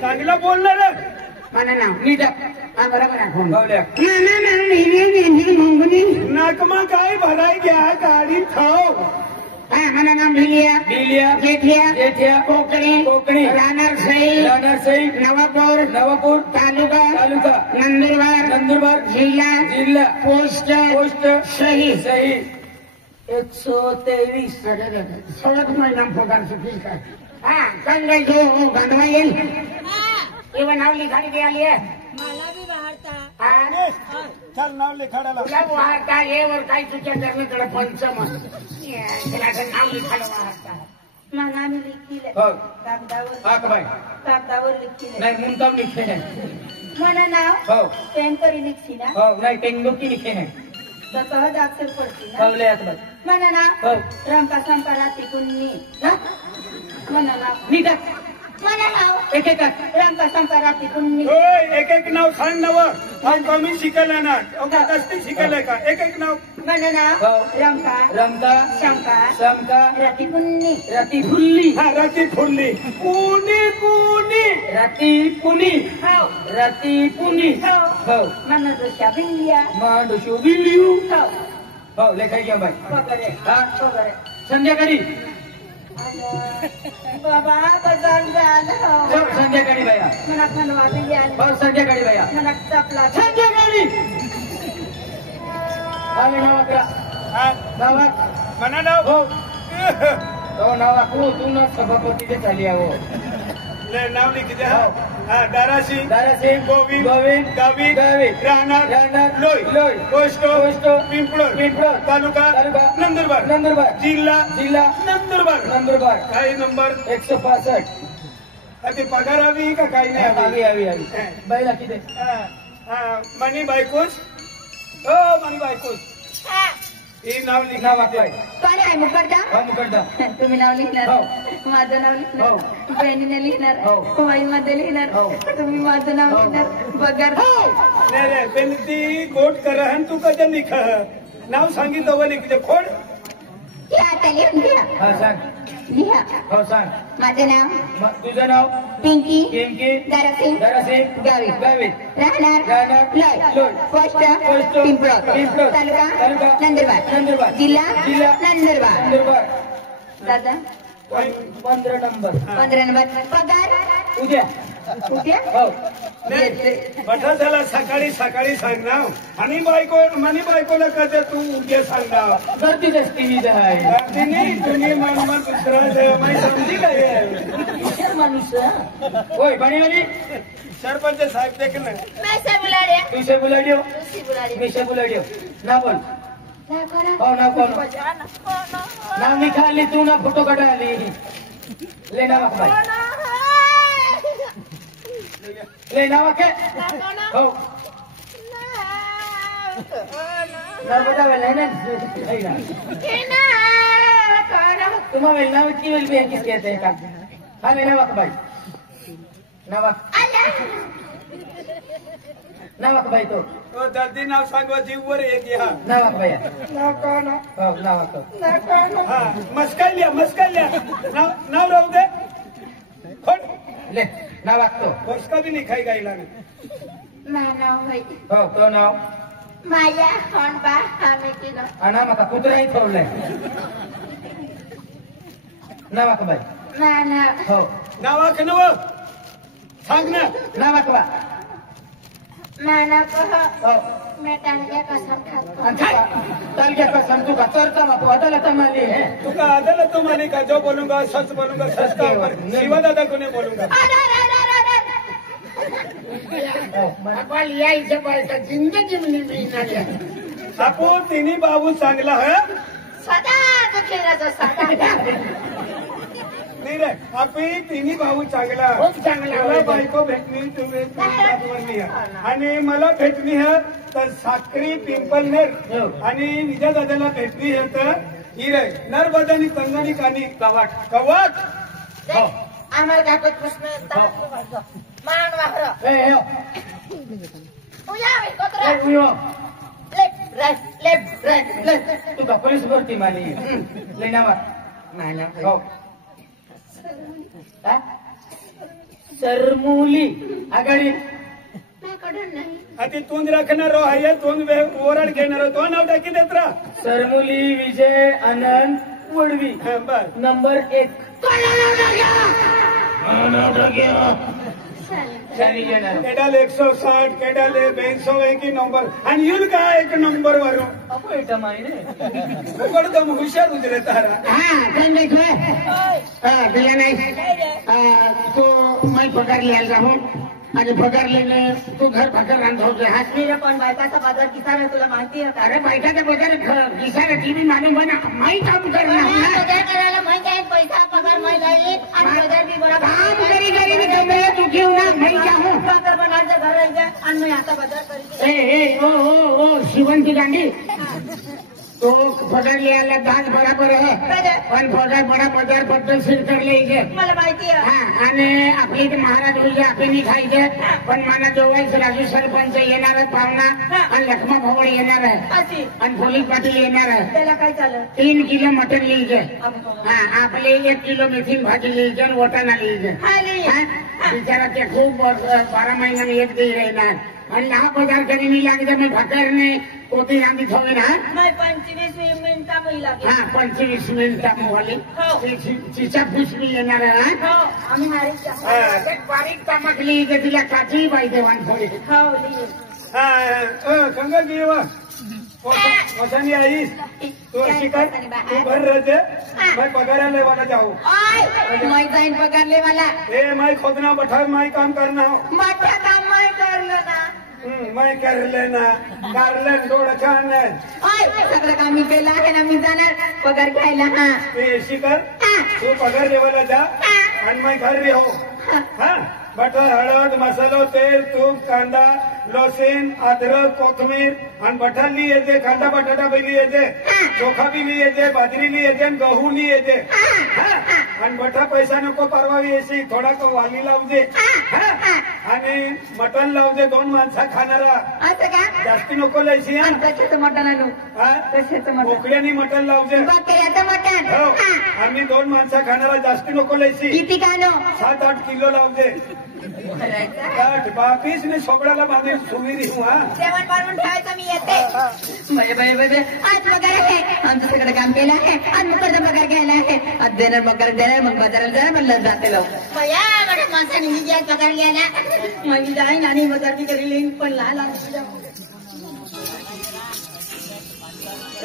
चांगला बोलणार मला नाव नीट बरोबर आहे बावल्या नाकमा काय भराय घ्या गाडी ठाव मला नाव भिलिया बिलिया जेठिया जेठ्या कोकणी कोकणी राहणार सई नवापूर नवापूर तालुका तालुका नंदुरबार जिल्हा पोस्ट सही 123 सोळा महिना पगार ठीक आहे हा चांगला जो गांधवा येईल एवढं नाव लिखाणी ते आली आहे मला भी वाहता चल नाव लिखाडाला तुला वाहता ये वर काही तुझ्या धर्मीकडे पंचम तुला नाव लिखायला वाहता मला मी लिखिले हो कागदावर हा का बाई कागदावर लिखिले नाही मुंताम लिखे है मला नाव हो पेन करी लिखी ना हो नाही टेंगोकी लिखे है तर सहज अक्षर पडती ना कवले आत बाई मला नाव हो रंपा संपा राती कुन्नी मला नाव नीटा मला नाव एक रंपा संपा राती कुन्नी होय एक नाव सांग नव हम कमी शिकला ना जास्ती शिकलाय का एक नाव मला नाव हो. रंपा शंका राती कुन्नी रती फुल्ली हा रती फुल्ली कुनी रती पुनी हो रती पुनी हो हो मला दोषा बिल्लिया मांडू शोभिलियू हो हो लेखाय घ्या बाई वगैरे हा वगैरे संध्याकाळी बाबा बाजार झालं हो संध्याकाळी बाया मला खंडवा दिली आली हो संध्याकाळी बाया मला चपला संध्याकाळी आले नावाकरा नावा म्हणा नाव हो तो नावाकरू तू ना सभापती ते चाली आहो ले नाव लिखी द्या हा दारासी गोविंद गावी राहणार लोई पोस्ट पिंपळ तालुका नंदुरबार जिल्हा नंदुरबार काही नंबर 165 ते पगार हवी का काही नाही हवी बाईला किती मनी बायकोस हो मनी बायकोस हे नाव लिखा वाटलंय कोण आहे मुकरदा तुम्ही नाव लिहिणार माझं नाव लिहिणार बहिणीने लिहिणार वाईमध्ये लिहिणार तुम्ही माझं नाव लिहिणार बगर नाही रे पण ती गोट करा आणि तू कधी लिख नाव सांगितलं लिखते खोड आता लिहून घ्या सांग लिहा हो सांग माझं नाव तुझं नाव पिंकी दरासे गावी राहणार लोय पोस्ट पिंपळ तालुका नंदुरबार जिल्हा नंदुरबार दादा 15 नंबर पगार उद्या हो येते. बटा झाला सकाळी सांग ना आणि मनी बायकोला कधी तू उद्या सांग ना गर्दीच असते तुम्ही मन दुसरा माहिती समजी काय माणूस होय बणी सरपंच साहेब देख ना तुझे बुलाडियो मीसे बुलाडियो ना बोल हो ना कोण ना मी खाली तू ना फोटो काढाली लेना बाई लेना वाके हो नर्मदा वेल है ना तुम्हारा वेल ना की वेल भी है किसके कहते हैं का हाँ लेना वाक भाई नावाक भाई तो जल्दी नाव सांगवा जीववर एक या नावाक भैया हो नावाक हा मस्कालिया नाव राहू दे ले नावाक तो मस्का भी लिखाई गायला नाव हो तो नाव माझ्या होणबा आम्ही केलं आणि मका कुत्राही ठेवलंय नावाक बाई हो नावाक नव सांग ना नावाक बा नाना हो मेटांच्या कसम खातो तालक्या कसम तू का चर्चा मापो अदालत माली है तू का अदालत माली का जो बोलूंगा सच बोलूंगा सच का ऊपर शिवा दादा को नहीं बोलूंगा जिंदगी में आपो तिन्ही बाबू चांगला है सदा दुखेराचा सदा नाही रे आपी तिन्ही भाऊ चांगला खूप चांगला मला बायको भेटली तुम्ही आणि मला भेटली है तर साखरी पिंपलनेर आणि विजय दादाला भेटली है तर हिरे नरबदानी कंगणी कानी कवाट हो आम्हाला घाटत प्रश्न मान वाहर लेफ्ट तू का पोलीस भरती माली लेना हो सरमुली आघाडी नाही आता तोंड राखणार आहे तोंड ओरड घेणार तो नाव टाकी देत राहा सरमुली विजय आनंद वडवी बर नंबर 1 केडाल 160 केडाल 82 नंबर आणि येऊन का 1 नंबर वरून एकदम हुशार उजरे तारा दिला नाही तो मैं पगार लिहायला जाऊन आणि पगार लेणे तू घर भाकर रांधवतो हात मेरा पण बायकाचा बाजार किसा आहे तुला माहिती आहे का अरे बायकाचा पगार किसाला टीव्ही मालूम बना माही काम करणार बाजार करायला माहिती आहे पैसा पगार माहित आहे आणि बाजार भी बडा काम करी करी मी कमरे तू क्यों ना मैं जाऊं बाजार बनायचं घर आहे आणि मी आता बाजार करी ए ओ शिवंती गांधी तो पगार लिहायला दास बराबर आहे पण पगार बडा पगार पद्धतशीर करले मला माहिती आहे हा आणि आपली इथे महाराज होईल आपली खायचे पण मला जेव्हाच राजू सरपंच येणार आहे पाहुणा आणि लक्ष्मा भवळ येणार आहे आणि पोलीस पाटील येणार आहे त्याला काय चाललं 3 किलो मटन लिहिजे हा आपले 1 किलो मेथी भाजी लिहिजे आणि वटाणा लिहिजे बिचारा ते खूप 12 महिन्याने एक दे राहणार आणि हा पगार कधी मी लागते मी भाकरने कोटी रांधी ठेवे ना 25 मिनिटं लागेल हा 25 मिनिटं वाली तिच्या पुष्पी येणार आहे आम्ही हारी बारीक चमक लिहिजे तिला काची पाहिजे वानखोडी कंगा की वसनी आई तू अशी काय तू भर रहते मैं पगार ले वाला जाऊ मैं जाइन पगार ले वाला ए मैं खोदना बैठा मैं काम करना हो मोठा काम मैं कर लेना मैं कर लेना कारलन डोळखान सगळं काम मी केलं आहे ना मी जाणार पगार घ्यायला हा ते शिकर तू पगार देवाला जा आणि मैं घर रे हो हा बटर हळद मसालो तेल तूप कांदा लसूण अद्रक कोथमीर आणि बटार ली येते कांदा बटाटा बी ली येते चोखा बी ली येते बाजरी ली येते आणि गहू ली येते आणि बटा पैसा नको परवावी येशी थोडा तो वाली लावजे आणि मटण लावजे 2 माणसा खाणारा असं का जास्ती नको लयशी कशाचं मटण आणू कशाचं मटण बोकड्यानी मटण लावजे बकऱ्याचं मटण हो आम्ही 2 माणसा खाणारा जास्ती नको लयशी किती कानो 7-8 किलो लावजे बापीस ने सोबडाला बांधून सुविरी हुआ जेवण बनवून ठेवायचं मी येते बरे आज पगार आहे आमचं सगळं काम केलं आहे आज मुकरदा पगार घ्यायला आहे आज देणार पगार देणार मग बाजाराला जाणार म्हणलं जाते लवकर बया माझ्या माणसाने मी घ्या पगार घ्यायला मग जाईन आणि बाजार बी करेल पण लहान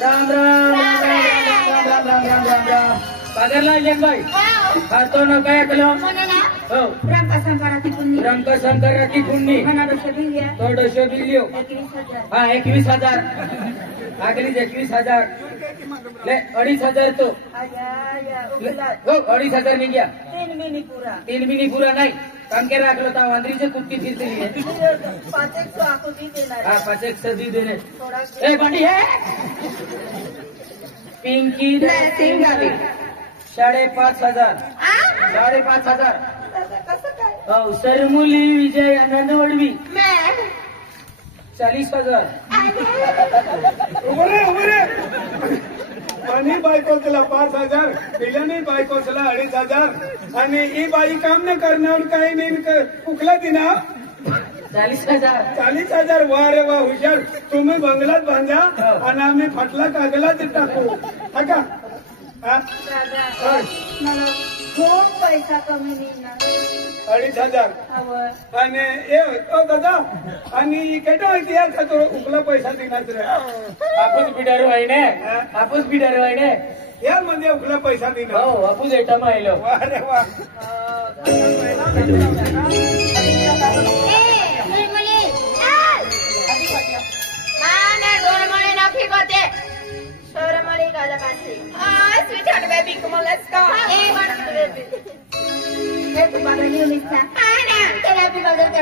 राम राम राम राम राम राम राम राम राम पगारला येईन बाई खातो ना काय केलं हो रंग संक्रांती पुण्य थोडं शोधून लिहो हा 21,000 आगलीच 21,000 ले 2,500 तो हो 2,500 नहीं गया 3 मिनी पूरा नहीं काम के रख लो था वांद्री से कुत्ती फिरती है 500 आपको दी देना हाँ 500 दी देने ए बंडी है पिंकी सिंगावी 5,500 हो सरमुली विजय आनंद वडवी 40,000 आणि बायको चला 5,000 पिल्याने बायको चला 2,500 आणि ही बाई काम न करणार काही नाही कुकला दिना 40,000 वा रे वा हुशार तुम्ही बंगलात बांधा आणि आम्ही फाटला कागलात टाकू हा का खूप पैसा कमी निघणार 2,500 आणि दादा आणि केटा यार का तो उकला पैसा देणार रे हापूस बिडार वाईने यार म्हणजे उकला पैसा देणार हो हापूस एटा माहिलो वा रे वा sweetheart baby, come on, let's go. Happy Mother Day, Happy Mother Day.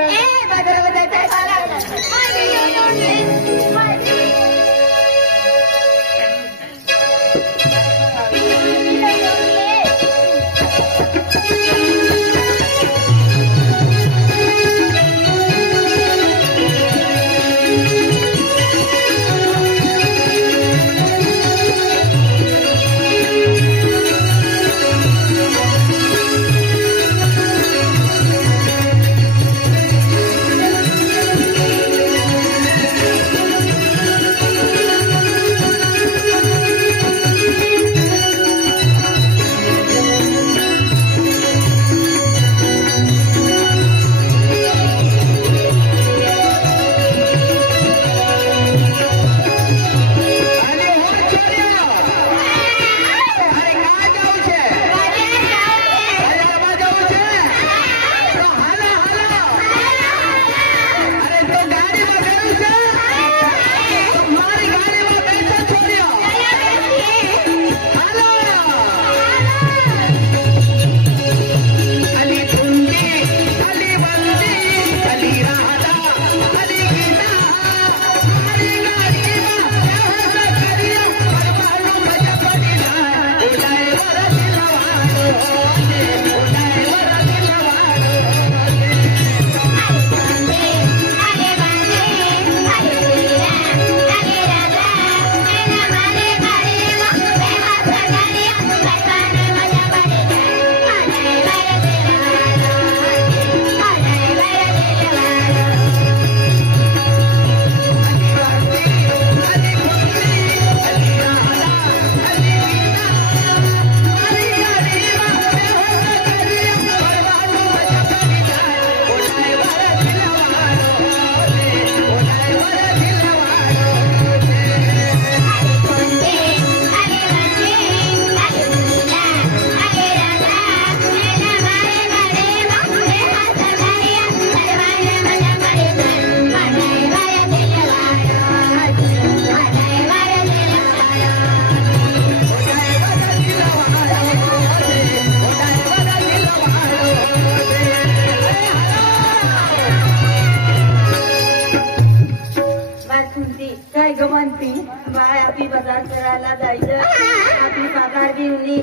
म्हणती बाय आपली बाजार करायला जायचं आपली पगार देऊन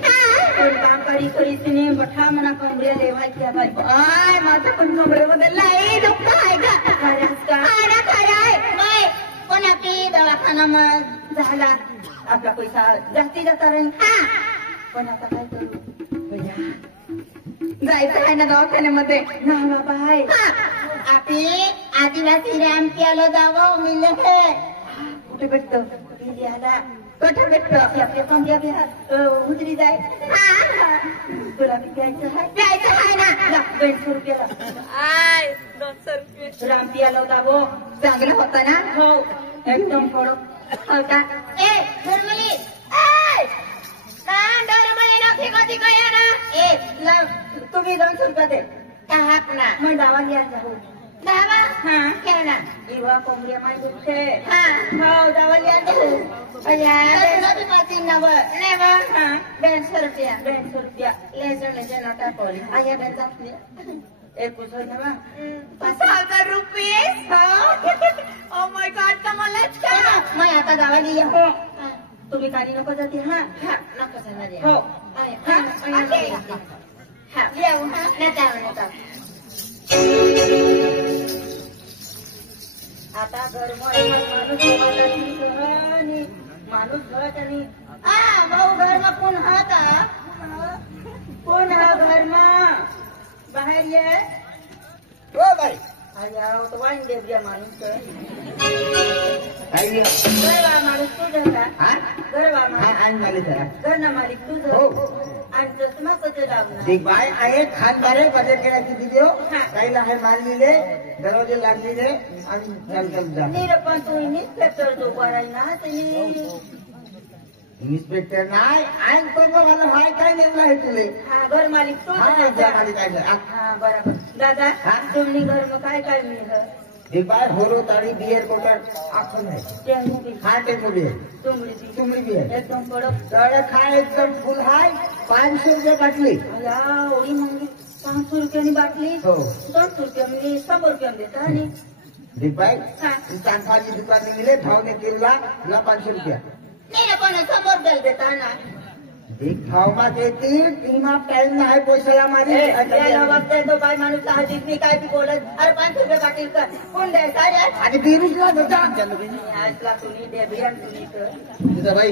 काम करी करीत नाही मोठा म्हणा कमरे लेवायच्या बाय बाय माझं पण कमरे बदललाय दुःख आहे का खरंच का खरं आहे बाय पण आपली दवाखाना मग झाला आपला पैसा जास्ती जाता राहील पण आता काय करू जायचं आहे ना दवाखान्यामध्ये ना बाबा आहे आपली आदिवासी राम केलं जावं मिळलं हे कुठे भेटतं कुठे भेटतं आपल्या कमऱ्या बिहार उतरी जाय तुला प्यायचं आहे ना 200 रुपयाला 200 रुपये राम पियाला जावं चांगलं होता ना हो एकदम कडक होता ए धर्मली तुम्ही 200 रुपये दे ना मग दावा घ्यायला जाऊ दावा हा घ्या ना इवा कोंबड्या माहिती हो दावा घ्यायला जाऊ 150 रुपया लेजर नोटा पडली आया बेंचा एक कुछ होय ना 5000 रुपये ओ माय गॉड कमाल मैं आता दावा लिया हो तुम्ही खाली नको जाते नको जाणार हो आता घर माणूस घरात आणि भाऊ घर मा कोण कोण हा घर मा बाहेर ये हो बाई तो वाईन देव्या माणूस काय माणूस तुझा घरवा घर ना मालिक तुझं आणि चष्मा कसं लावणार देख बाय आहे खान बारे बजेट केल्याची दिली काहीला आहे मारलेले दरवाजे लागलेले आणि चल जा पण तू इन्स्पेक्टर जो करायला इन्स्पेक्टर नाही आईन पण मला हाय काय नेमला आहे तुले घर मालिक तू मालिक बरोबर दादा तुम्ही घर मग काय काय मिळलं एक बार होरो ताड़ी बियर कोटर आखन है टेम्पो भी है तुमड़ी भी है एकदम कडक सड़क है एकदम फुल हाई 500 रुपये बाटली ओडी महंगी 500 रुपयानी बाटली 200 रुपया म्हणजे 100 रुपया देता आणि देख भाई चांदपाची दुकान में मिले भाव ने किला 500 रुपया नहीं ना पण 100 रुपया देता ना देख भाव मा देती टीम ऑफ टाइम ना है पैसा मारी वक्त तो काय माणूस जितनी काय बी बोलत अरे 500 रुपये बाटली कर कोण द्यायचा रे आणि बिरुजला देता आजला तुम्ही डेबिया तुम्ही भाई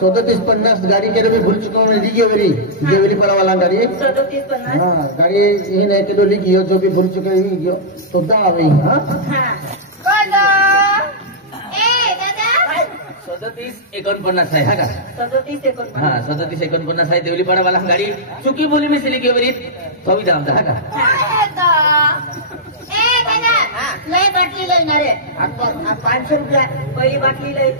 3750 गाड़ी के भी भूल चुका हूँ डिलीवरी पड़ा वाला गाड़ी 3750 हाँ गाड़ी यही नहीं के लिखी हो जो भी भूल चुके ही तो दा वही हाँ 3749 आहे हा का 3749 हा 3749 आहे देवलीपाडा वाला गाडी चुकी बोली मी सिली केवरीत थोवी दाम हा का लय बाटली लय ना रे 500 रुपया पहिली बाटली लय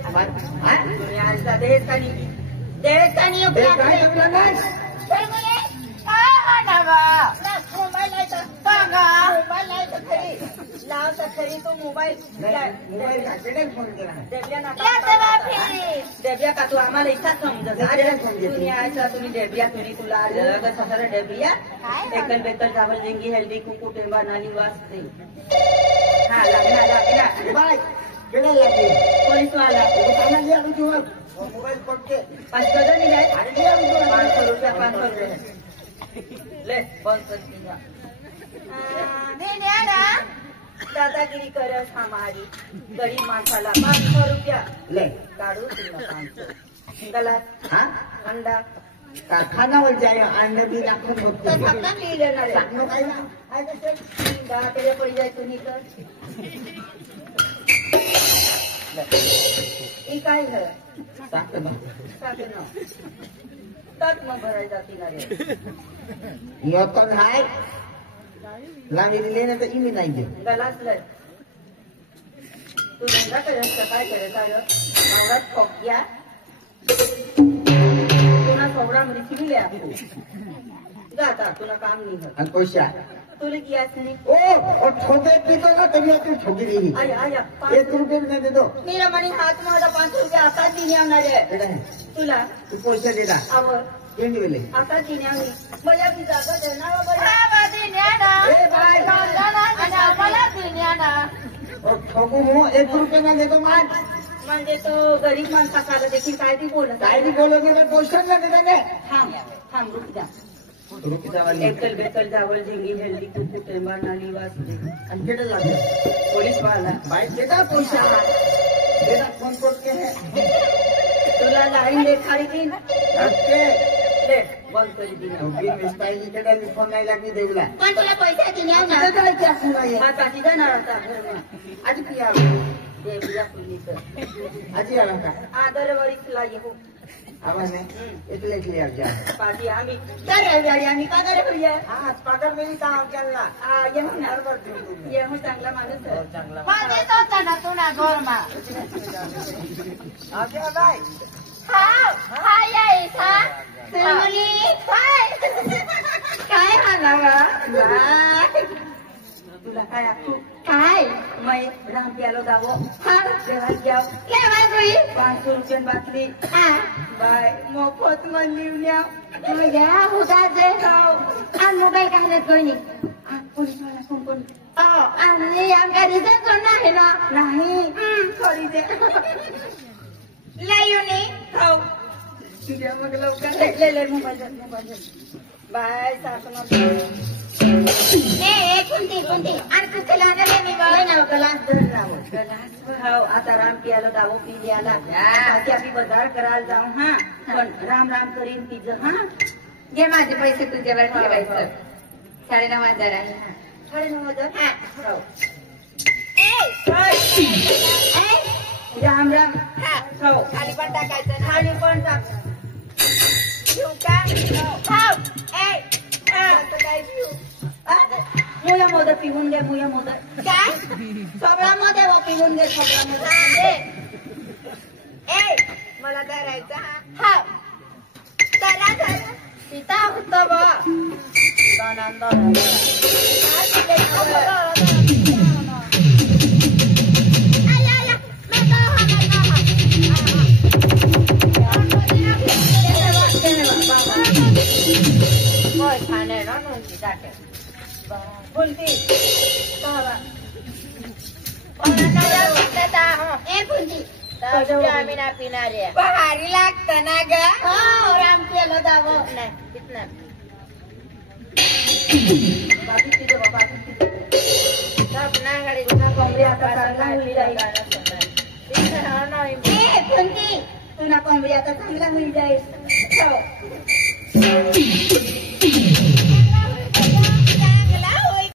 लावता खरी तो मोबाईल फोन केला डेबिया का तू आम्हाला इथाच समजत तुम्ही आयचा तुम्ही डेबिया तुम्ही तुला ससारा डेबिया एकल बेकल चावल देंगी हेल्दी कुकू टेंबा नाली वास्ते हा लागला बाय केड़ा लगे पुलिस वाला खाना लिया तुझे मोबाइल पट के 500 नहीं जाए अरे लिया तुझे 500 रुपया ले 500 दिया दादागिरी करस हमारी गरीब माणसाला 500 रुपया ले काढू तुला 500 गलास हाँ अंडा खाना बोल जाए अंडे भी रखो तो सबका पी लेना रे नो काय ना तेरे पड़ जाए तू नहीं कर ये काय है साथ में तक मग भराई जाती ना रे यो तो है लांगी लेने तो इमी नहीं दे गलास लय तू धंदा करस काय करे काय नवरात खोक्या तुला सोबरा मध्ये सिविल आहे जाता तुला काम नाही होत आणि पैसा तुला कियास नाही ओ और छोटे पीतो ना तभी तू ठोकी रही आया 1 रुपये में दे दो मेरा मनी हाथ में 500 रुपये आता दिन्या रे बेटा तुला तू पैसे दे दा आवर पेंडी वेले आता दिन्या मी मला बी जागा देणार बाबा दिन्या ना ए भाई आणि आम्हाला दिन्या ना और ठोकू हूँ 1 रुपये में दे दो मान म्हणजे तो गरीब माणसाला देखील काय बी बोलत काय बी बोलत नाही पोषण नाही काय थांब थांब रुक जा रुपी जावाली एकल बेकल जावळ झिंगी हेल्दी कुकू टेंबा नाली वासले आणि केलं लागलं पोलीस वाला बाई देता पैसा देता फोन करते हैं तुला लाईन देखाडी दिन ओके ले बंद करी दिन बिन स्टाईल केला मी फोन नाही लागली देऊला पण तुला पैसे दिले ना आता काय त्या सुनाई हा काची जाणार होता घर आजी पिया देवया पुलीस आजी आला का आदर वरीसला येऊ आवाज नाही इथले आजा पाठी आम्ही तर रविवारी आम्ही पगार होऊया हा पगार मेरी काम चालला येऊ ना बरोबर देऊ येऊ चांगला माणूस आहे. चांगला माझे तो तना तुना गोरमा आजा बाय हाय यायस हा तुमली काय हालावा बाय तुला काय आखू काय मै राम प्यालो दावो हा जेव्हा जाओ लेवा गई 500 रुपये बाटली हा बाय मोफत मन लिवल्या तुम्ही घ्या होता जे जाओ आ मोबाईल काढत कोणी पोलीस वाला कोण कोण आणि आमका रिझन कोण आहे ना नाही थोडी दे लेयुनी हो तुझ्या मग लवकर ले मोबाईल बाय सासना कोणती आणि तू त्याला मी गलास धरून राहू हो आता राम पियाला दावो पियाला आम्ही बाजार करायला जाऊ हा पण राम राम करीन तिचं हा घे माझे पैसे तुझ्यावर ठेवायचं 9,500 आहे 9,500 हा राम राम हो खाली पण टाकायचं ना. खाली पण टाक घेऊ का काय मुया मोदक पिऊन घे मुया मोदक काय सगळा मध्ये पिऊन घे सगळा मध्ये ए मला धरायचं हा चला धरा सीता होत बा खाणे ना नोंदी जाते बोलती ए बुंदी आम्ही ना पिणारे भारी लागतं ना ग हो राम केलं दाव नाही कितना बाकी तिथं बाबा सब ना गाडी कोंबडी आता चांगला होईल जाईल ए बुंदी तुला कोंबडी आता चांगला होईल जाईल हो